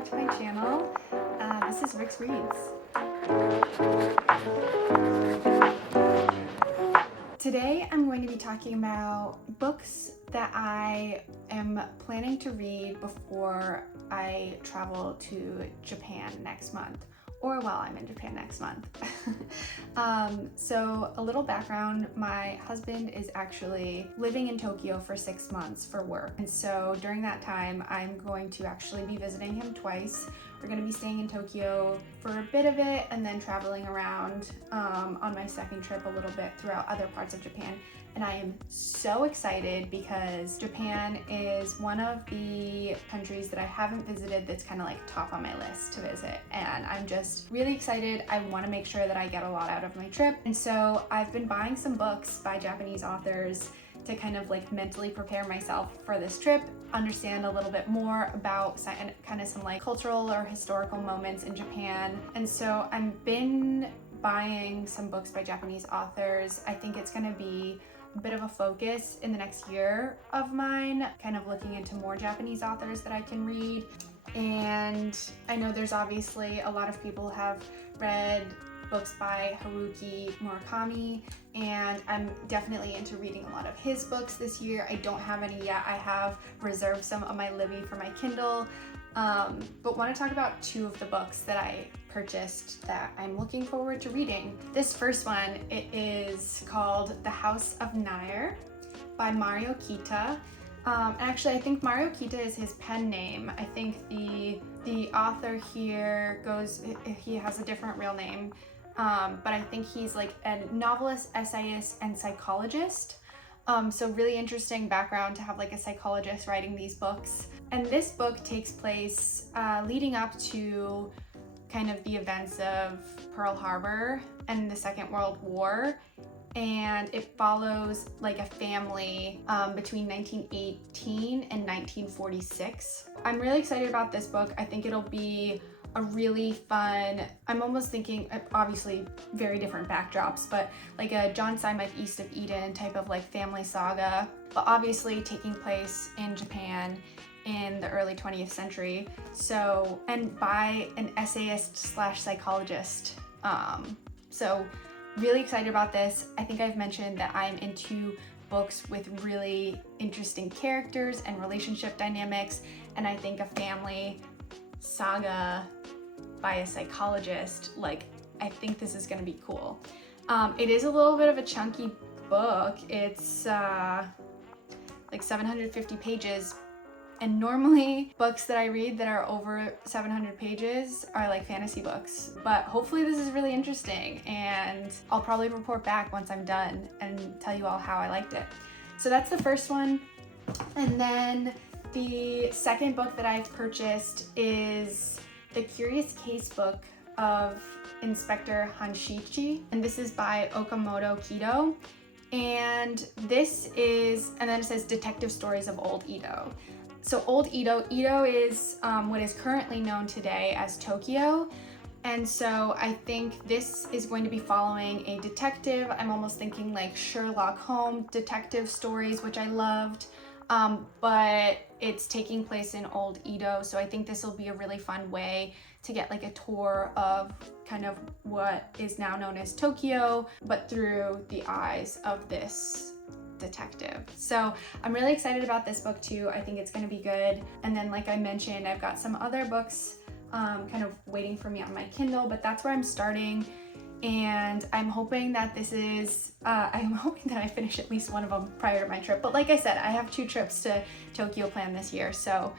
back to my channel. This is Rix Reads. Today I'm going to be talking about books that I am planning to read before I travel to Japan next month, or while I'm in Japan next month. So a little background, my husband is actually living in Tokyo for 6 months for work. And so during that time, I'm going to actually be visiting him twice. We're gonna be staying in Tokyo for a bit of it and then traveling around on my second trip a little bit throughout other parts of Japan. And I am so excited because Japan is one of the countries that I haven't visited that's kind of like top on my list to visit. And I'm just really excited. I want to make sure that I get a lot out of my trip. And so I've been buying some books by Japanese authors to kind of like mentally prepare myself for this trip, understand a little bit more about kind of some like cultural or historical moments in Japan. And so I've been buying some books by Japanese authors. I think it's going to be a bit of a focus in the next year of mine, kind of looking into more Japanese authors that I can read. And I know there's obviously a lot of people have read books by Haruki Murakami, and I'm definitely into reading a lot of his books this year. I don't have any yet. I have reserved some on my Libby for my Kindle, but want to talk about two of the books that I purchased that I'm looking forward to reading. This first one, it is called The House of Nair by Mario Kita. Actually, I think Mario Kita is his pen name. I think the author here he has a different real name, but I think he's like a novelist, essayist, and psychologist. So really interesting background to have like a psychologist writing these books. And this book takes place leading up to kind of the events of Pearl Harbor and the Second World War. And it follows like a family between 1918 and 1946. I'm really excited about this book. I think it'll be a really fun, I'm almost thinking, obviously very different backdrops, but like a John Steinbeck East of Eden type of like family saga, but obviously taking place in Japan in the early 20th century. So, and by an essayist slash psychologist. So really excited about this. I think I've mentioned that I'm into books with really interesting characters and relationship dynamics, and I think a family saga by a psychologist, like, I think this is gonna be cool. It is a little bit of a chunky book. It's like 750 pages, and normally books that I read that are over 700 pages are like fantasy books, but hopefully this is really interesting, and I'll probably report back once I'm done and tell you all how I liked it. So that's the first one. And then the second book that I've purchased is The Curious Case book of Inspector Hanshichi, and this is by Okamoto Kido. And this is, and then it says Detective Stories of Old Edo. So Old Edo is what is currently known today as Tokyo. And so I think this is going to be following a detective. I'm almost thinking like Sherlock Holmes detective stories, which I loved, but it's taking place in Old Edo. So I think this will be a really fun way to get like a tour of kind of what is now known as Tokyo, but through the eyes of this detective. So I'm really excited about this book too. I think it's going to be good. And then, like I mentioned, I've got some other books kind of waiting for me on my Kindle, but that's where I'm starting. And I'm hoping that I'm hoping that I finish at least one of them prior to my trip. But like I said, I have 2 trips to Tokyo planned this year. So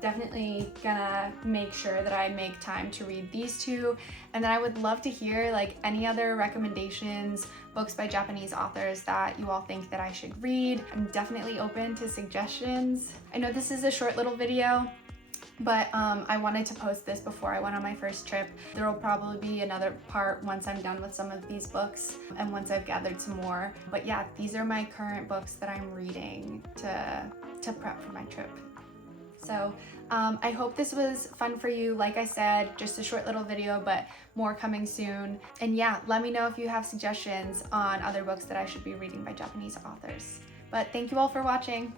definitely gonna make sure that I make time to read these 2. And then I would love to hear like any other recommendations, books by Japanese authors that you all think that I should read. I'm definitely open to suggestions. I know this is a short little video, but I wanted to post this before I went on my first trip. There will probably be another part once I'm done with some of these books and once I've gathered some more. But yeah, these are my current books that I'm reading to prep for my trip. So I hope this was fun for you. Like I said, just a short little video, but more coming soon. And yeah, let me know if you have suggestions on other books that I should be reading by Japanese authors. But thank you all for watching.